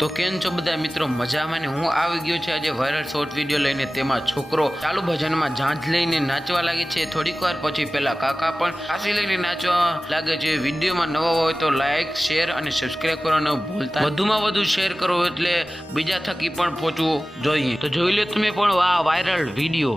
તો કેમ છો બધા મિત્રો મજામાં ને હું આવી ગયો છે આજે વાયરલ શોર્ટ વિડિયો લઈને તેમાં છોકરો ચાલુ ભજનમાં ઝાંઝ લઈને નાચવા લાગે છે થોડીક વાર પછી પેલા કાકા પણ કાસી લઈને નાચવા લાગે છે વિડિયોમાં નવા હોય તો લાઈક શેર અને સબસ્ક્રાઇબ કરવાનું ભૂલતા વધુમાં વધુ શેર કરો એટલે બીજા થકી પણ પહોંચવું જોઈએ તો જોઈ લો તમે પણ આ વાયરલ વિડિયો